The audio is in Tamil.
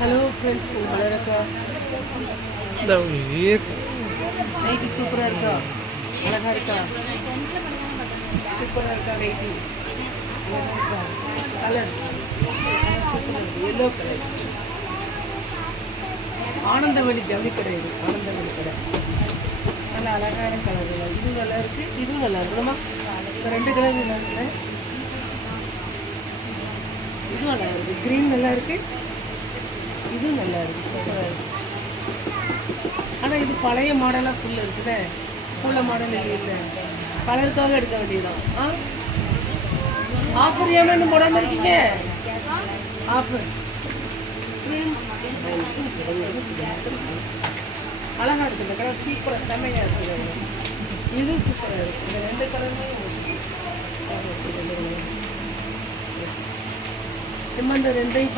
ஹலோ ஃப்ரெண்ட்ஸ், நல்லா இருக்கா? நைட்டி சூப்பராக இருக்கா? அழகா இருக்கா? சூப்பராக இருக்கா நைட்டி? அழகா இருக்கா? கலர் சூப்பராக இருக்குது, எல்லோ கலர். ஆனந்தவழி ஜவுளி கடை, இது ஆனந்தவழி கடை. நல்லா அழகான கலர். இதுவும் நல்லா இருக்கு, இதுவும் நல்லா இருக்குமா? இப்போ ரெண்டு கலர் நல்லா இருக்குல்ல? இதுவும் நல்லா இருக்கு, க்ரீன் நல்லா இருக்கு, இதுவும் நல்லா இருக்கு, சூப்பராக இருக்கு. ஆனால் இது பழைய மாடலாக ஃபுல் இருக்குல்ல, ஃபுல்ல மாடல் இல்லை. கலருக்காக எடுக்க வேண்டியதுதான். ஆஃபர் ஏன் இன்னும் போடாமல் இருக்கீங்க? ஆஃபர் அழகா இருக்கு. இந்த கலர் சூப்பராக செம்மையாக இருக்குது. இதுவும் சூப்பராக இருக்குது. இந்த ரெண்டு கலருமே இந்த ரெண்டையும்